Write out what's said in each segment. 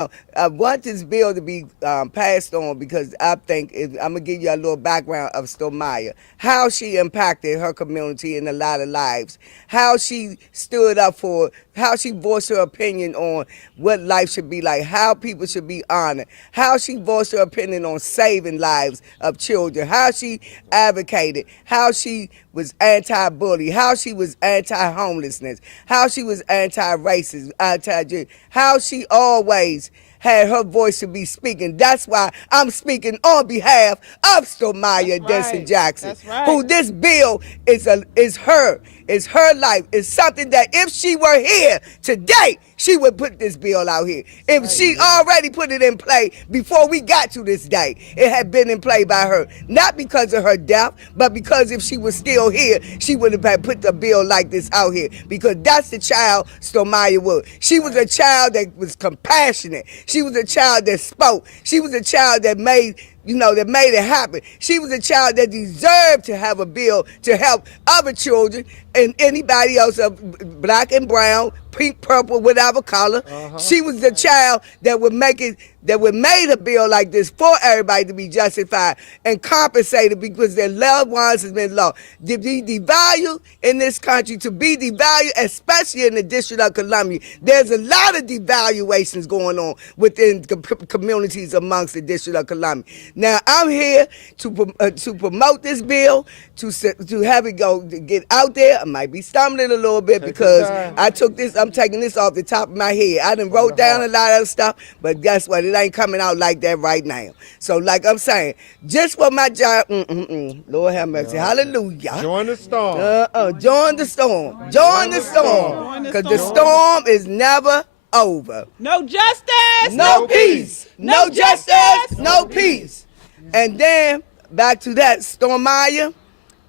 I want this bill to be passed on because I think I'm gonna give you a little background of Stormiyah, how she impacted her community in a lot of lives, how she stood up for, how she voiced her opinion on what life should be like, how people should be honored, how she voiced her opinion on saving lives of children, how she advocated, how she was anti-bully, how she was anti-homelessness, how she was anti-racist, how she always had her voice to be speaking. That's why I'm speaking on behalf of Stormiyah Denson-Jackson, who this bill is her. It's her life. It's something that if she were here today, she would put this bill out here. If she already put it in play before we got to this day, it had been in play by her. Not because of her death, but because if she was still here, she would have put the bill like this out here. Because that's the child Stormiyah was. She was a child that was compassionate. She was a child that spoke. She was a child that made that made it happen. She was a child that deserved to have a bill to help other children and anybody else of black and brown, pink, purple, whatever color. She was the child that would make a bill like this for everybody to be justified and compensated because their loved ones has been lost. To be devalued in this country, to be devalued, especially in the District of Columbia, there's a lot of devaluations going on within the communities amongst the District of Columbia. Now, I'm here to promote this bill, to have it to get out there. I might be stumbling a little bit because I'm taking this off the top of my head. I done wrote down a lot of stuff, but guess what? It ain't coming out like that right now. So like I'm saying, just for my job, Lord have mercy, hallelujah. Join the storm. Join the storm. Join the storm. Because the storm is never over. No justice. No peace. No justice. No peace. And then, back to that, Stormiyah,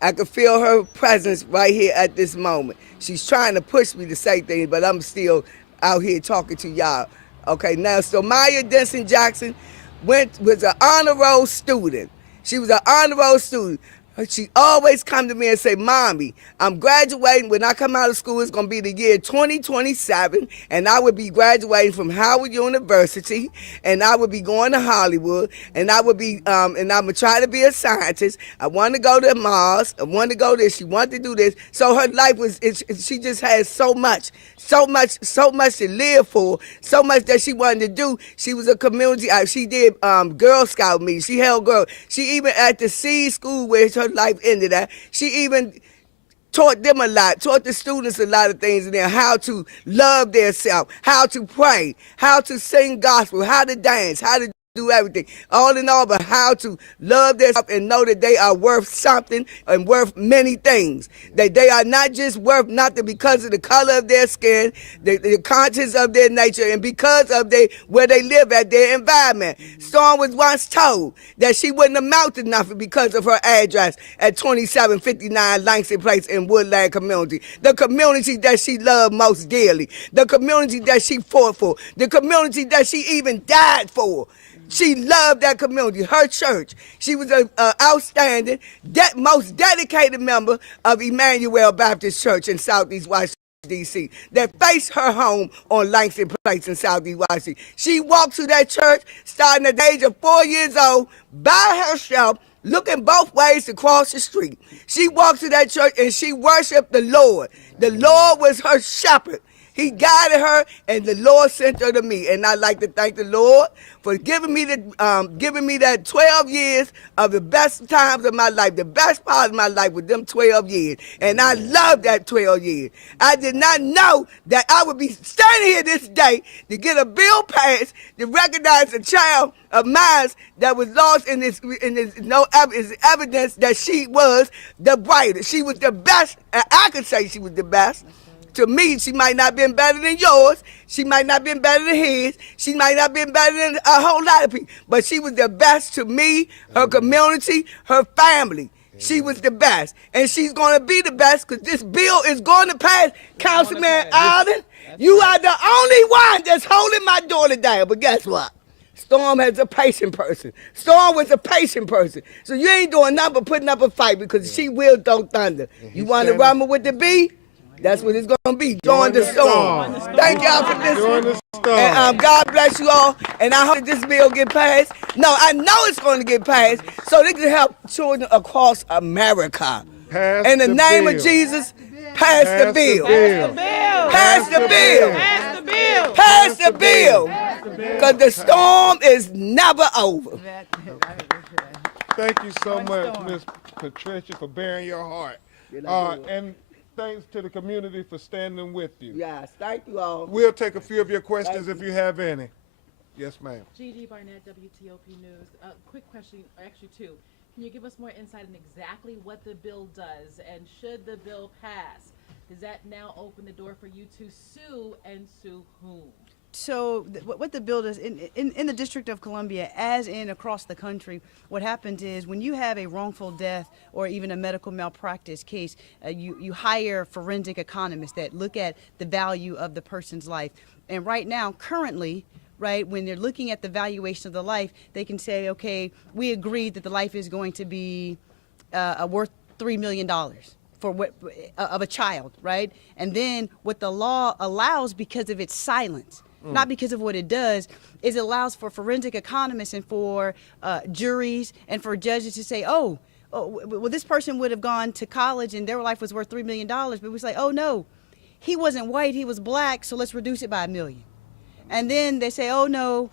I can feel her presence right here at this moment. She's trying to push me to say things, but I'm still out here talking to y'all. Okay, now Stormiyah Denson-Jackson was an honor roll student. She was an honor roll student. She always come to me and say, Mommy, I'm graduating. When I come out of school, it's going to be the year 2027, and I would be graduating from Howard University, and I would be going to Hollywood, and I would be, and I'm going to try to be a scientist. I want to go to Mars. I want to go this. She wanted to do this. So her life she just had so much to live for, so much that she wanted to do. She was a community, she did Girl Scout meetings. She held girls. She even at the Seed School where her life ended at, she even taught them a lot, taught the students a lot of things in there, how to love themselves, how to pray, how to sing gospel, how to dance, how to do everything. All in all, but how to love themselves and know that they are worth something and worth many things. That they are not just worth nothing because of the color of their skin, the contents of their nature, and because of where they live at, their environment. Storm was once told that she wouldn't amount to nothing because of her address at 2759 Langston Place in Woodland community. The community that she loved most dearly. The community that she fought for. The community that she even died for. She loved that community, her church. She was an outstanding, most dedicated member of Emmanuel Baptist Church in Southeast Washington, D.C. that faced her home on Langston Place in Southeast Washington. She walked to that church starting at the age of 4 years old by herself, looking both ways to cross the street. She walked to that church and she worshiped the Lord. The Lord was her shepherd. He guided her, and the Lord sent her to me. And I'd like to thank the Lord for giving me that 12 years of the best times of my life. The best part of my life was them 12 years. And I love that 12 years. I did not know that I would be standing here this day to get a bill passed to recognize a child of mine that was lost in this evidence that she was the brightest. She was the best, and I could say she was the best. To me, she might not have been better than yours. She might not have been better than his. She might not have been better than a whole lot of people. But she was the best to me, her community, her family. She was the best. And she's going to be the best because this bill is going to pass. Councilman Alden, you are the only one that's holding my daughter down. But guess what? Storm is a patient person. Storm was a patient person. So you ain't doing nothing but putting up a fight because she will throw thunder. You want to rumble with the bee? That's what it's going to be, during the storm. Thank y'all for During listening. the storm. And God bless you all. And I hope that this bill get passed. No, I know it's going to get passed so they can help children across America. Pass In the name bill. of Jesus, pass the bill. Pass the bill. Pass the bill. Pass the bill. Because the storm is never over. Thank you so much, Miss Patricia, for bearing your heart. And thanks to the community for standing with you. Yes, thank you all. We'll take a few of your questions if you have any. Yes, ma'am. Gigi Barnett, WTOP News. Quick question, or actually two. Can you give us more insight on exactly what the bill does? And should the bill pass, does that now open the door for you to sue, and sue whom? So what the bill does in the District of Columbia, as in across the country, what happens is when you have a wrongful death or even a medical malpractice case, you hire forensic economists that look at the value of the person's life. And right now, currently, right, when they're looking at the valuation of the life, they can say, okay, we agree that the life is going to be worth $3 million. For what of a child, right? And then what the law allows, because of its silence, not because of what it does, is it allows for forensic economists and for juries and for judges to say, oh, well, this person would have gone to college and their life was worth $3 million, but we say, oh no, he wasn't white, he was black, so let's reduce it by $1 million. And then they say, oh no,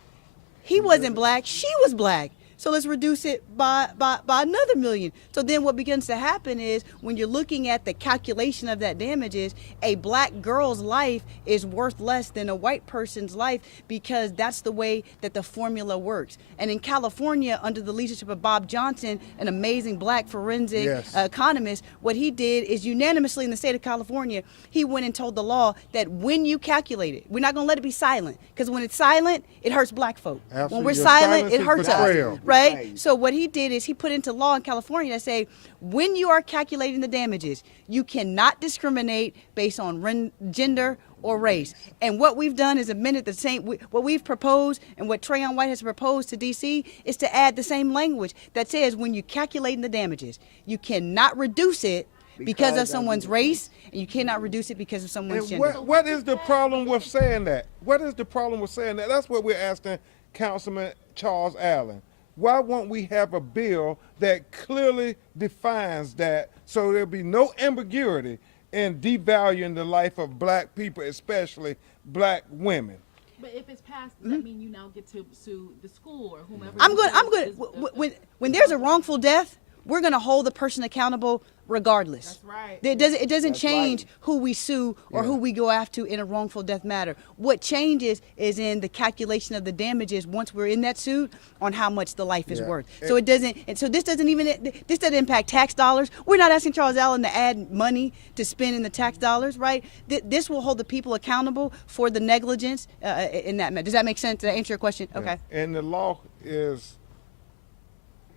he wasn't black, she was black, so let's reduce it by another $1 million. So then what begins to happen is, when you're looking at the calculation of that damages, a black girl's life is worth less than a white person's life, because that's the way that the formula works. And in California, under the leadership of Bob Johnson, an amazing black forensic economist, what he did is, unanimously in the state of California, he went and told the law that when you calculate it, we're not going to let it be silent, because when it's silent, it hurts black folk. Absolutely. When we're Your silent, silence it is hurts betrayal. us. Right? So what he did is he put into law in California that say, when you are calculating the damages, you cannot discriminate based on gender or race. And what we've done is amended the same, what we've proposed and what Trayon White has proposed to DC is to add the same language that says, when you're calculating the damages, you cannot reduce it because of someone's race, and you cannot reduce it because of someone's gender. What is the problem with saying that? What is the problem with saying that? That's what we're asking Councilman Charles Allen. Why won't we have a bill that clearly defines that, so there'll be no ambiguity in devaluing the life of black people, especially black women? But if it's passed, does that mean you now get to sue the school or whomever? I'm going. When there's a wrongful death, we're going to hold the person accountable regardless. That's right. It doesn't change who we sue or who we go after in a wrongful death matter. What changes is in the calculation of the damages once we're in that suit on how much the life is worth. So it doesn't, and so this doesn't impact tax dollars. We're not asking Charles Allen to add money to spend in the tax dollars, right? This will hold the people accountable for the negligence in that matter. Does that make sense? Did I answer your question? Okay. And the law is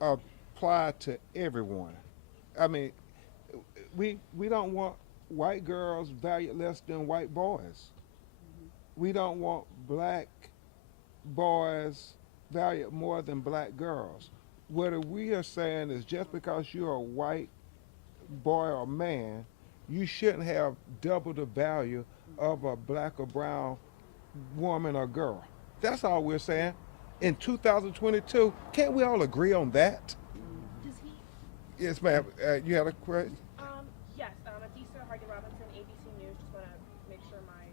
applied to everyone. I mean, we don't want white girls valued less than white boys. We don't want black boys valued more than black girls. What we are saying is, just because you're a white boy or man, you shouldn't have double the value of a black or brown woman or girl. That's all we're saying. In 2022, can't we all agree on that? Yes, ma'am. You had a question? Yes, Adisa Hardy-Robinson, ABC News. Just want to make sure my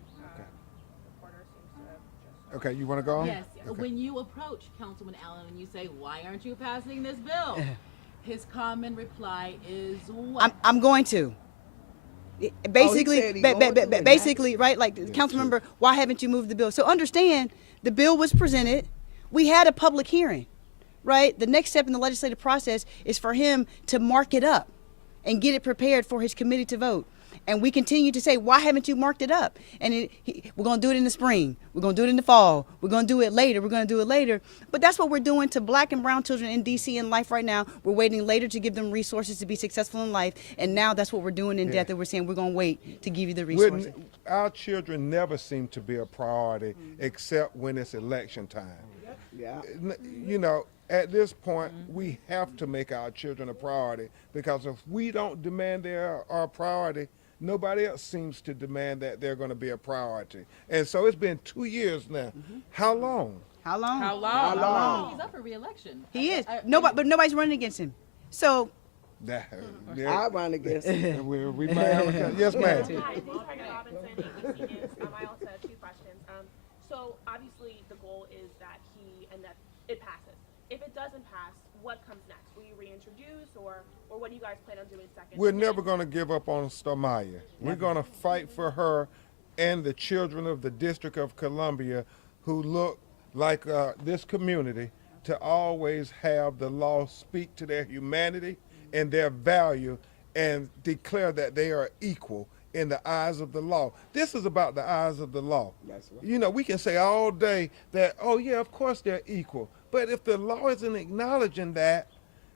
reporter seems to have just... Okay, you want to go on? Yes. Okay. When you approach Councilman Allen and you say, why aren't you passing this bill? His common reply is what? I'm going to. Basically, basically, right? Like, council member, why haven't you moved the bill? So understand, the bill was presented. We had a public hearing, right? The next step in the legislative process is for him to mark it up and get it prepared for his committee to vote. And we continue to say, why haven't you marked it up? And we're going to do it in the spring. We're going to do it in the fall. We're going to do it later. We're going to do it later. But that's what we're doing to black and brown children in D.C. in life right now. We're waiting later to give them resources to be successful in life. And now that's what we're doing in death, that we're saying we're going to wait to give you the resources. Our children never seem to be a priority except when it's election time. Yeah. You know, at this point, we have to make our children a priority, because if we don't demand they are our priority, Nobody else seems to demand that they're going to be a priority. And so it's been 2 years now. How long? How long? How long? How long? He's up for re-election. He is. Nobody, but nobody's running against him. So I run against it. we might have a, yes, ma'am. Hi, this is Hardy Robinson, ABC News. I also have 2 questions. So obviously the goal is that it passes. If it doesn't pass, what comes next? Will you reintroduce, or what do you guys plan on doing second? We're never going to give up on Stormiyah. We're going to fight for her and the children of the District of Columbia who look like this community to always have the law speak to their humanity and their value and declare that they are equal in the eyes of the law. This is about the eyes of the law. That's right. You know, we can say all day that, oh yeah, of course they're equal. But if the law isn't acknowledging that,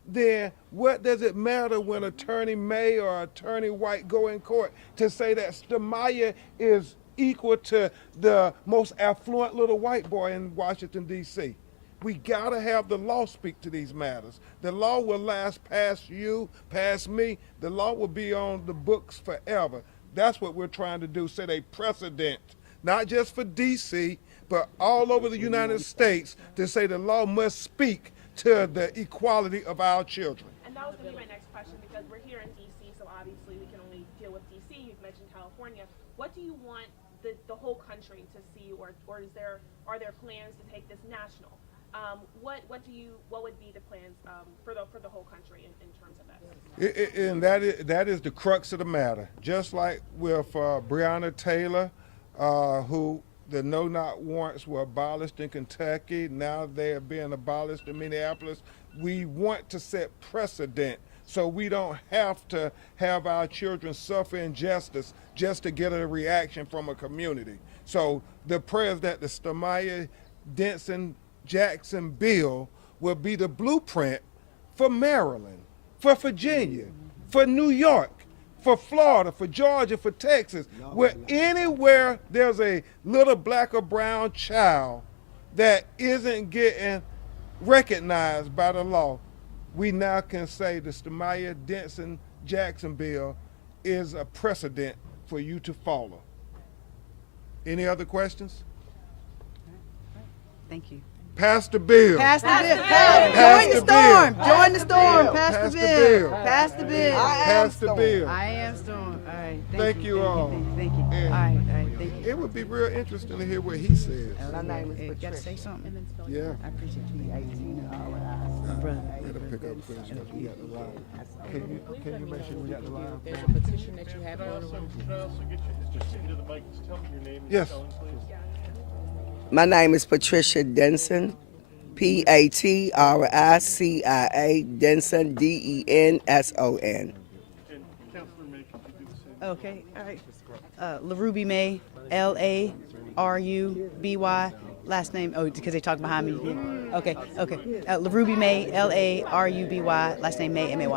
then what does it matter when Attorney May or Attorney White go in court to say that Stormiyah is equal to the most affluent little white boy in Washington, D.C.? We gotta have the law speak to these matters. The law will last past you, past me. The law will be on the books forever. That's what we're trying to do, set a precedent, not just for D.C., but all over the United States, to say the law must speak to the equality of our children. And that was going to be my next question, because we're here in D.C., so obviously we can only deal with D.C. You've mentioned California. What do you want the whole country to see, or are there plans to take this national? What would be the plans for the whole country in terms of that? And that is the crux of the matter. Just like with Breonna Taylor, who the no-knock warrants were abolished in Kentucky, now they are being abolished in Minneapolis. We want to set precedent so we don't have to have our children suffer injustice just to get a reaction from a community. So the prayer is that the Stormiyah Denson-Jackson bill will be the blueprint for Maryland, for Virginia, for New York, for Florida, for Georgia, for Texas, where anywhere there's a little black or brown child that isn't getting recognized by the law, we now can say the Stormiyah Denson-Jackson bill is a precedent for you to follow. Any other questions? thank you. Pass the bill. Pass the bill. Pass Join the the storm. bill. Join the storm. Pass Pass the the bill. bill. Pass the bill. Pass the bill. I am storm. All right. Thank you all. Thank you. And All right. Thank you. it would be real interesting to hear what he says. My name is Got to Patricia. say something. Yeah. I appreciate you. Brother. Gotta pick up finish because we got the live. Can you make sure we got the live? There's a petition that you have Can I going also, around. can I also get you just into the mic? Just tell me your name and Yes. spelling, please. My name is Patricia Denson, Patricia Denson, Denson. And Councilor May, could you do the same? Okay. All right. LaRuby May, LaRuby. Last name, oh, because they talked behind me. Okay. LaRuby May, LaRuby. Last name May, May.